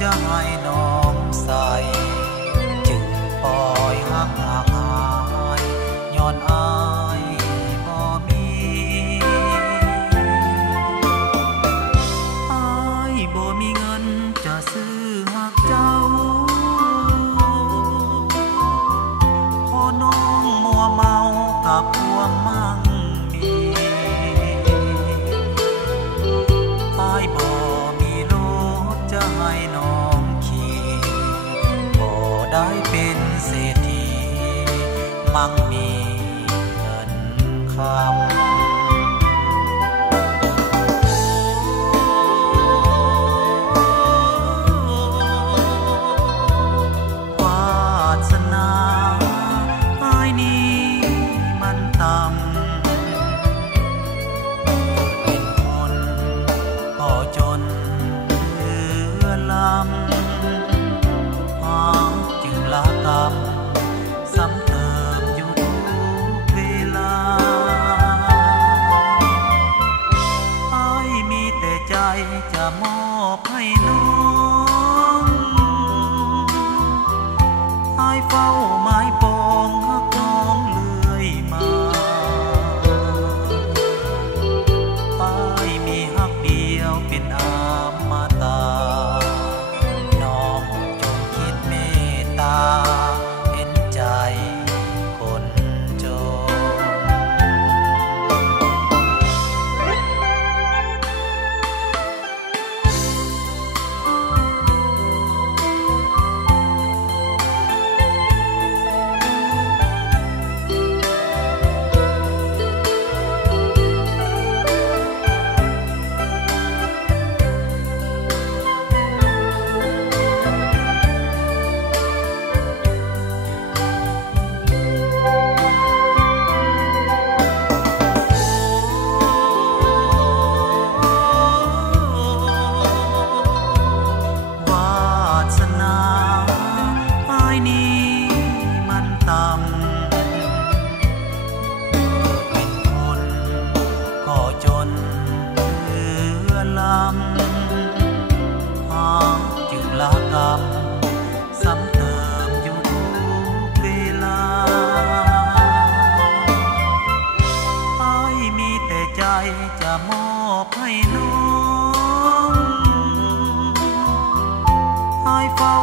จะให้น้องใส่จึงปล่อยหักหายย้อนอายบ่มีอายบ่มีเงินจะซื้อหักเจ้าพอน้องมัวเมากับความมั่งมีอายบ่มีรถจะให้น้องขี่บ่ได้เป็นเศรษฐีมั่งมีเงินคำซ้ำเติมอยู่ทุกเวลาอ้ายมีแต่ใจจะมอบให้น้องอ้ายเฝ้าไม้ปองหักน้องเลื่อยมาอ้ายมีหักเดียวเป็นอมตะน้องจงคิดเมตตาซ้ำเติมอยู่ทุกเวลาอ้ายมีแต่ใจจะมอบให้น้องอ้ายเฝ้า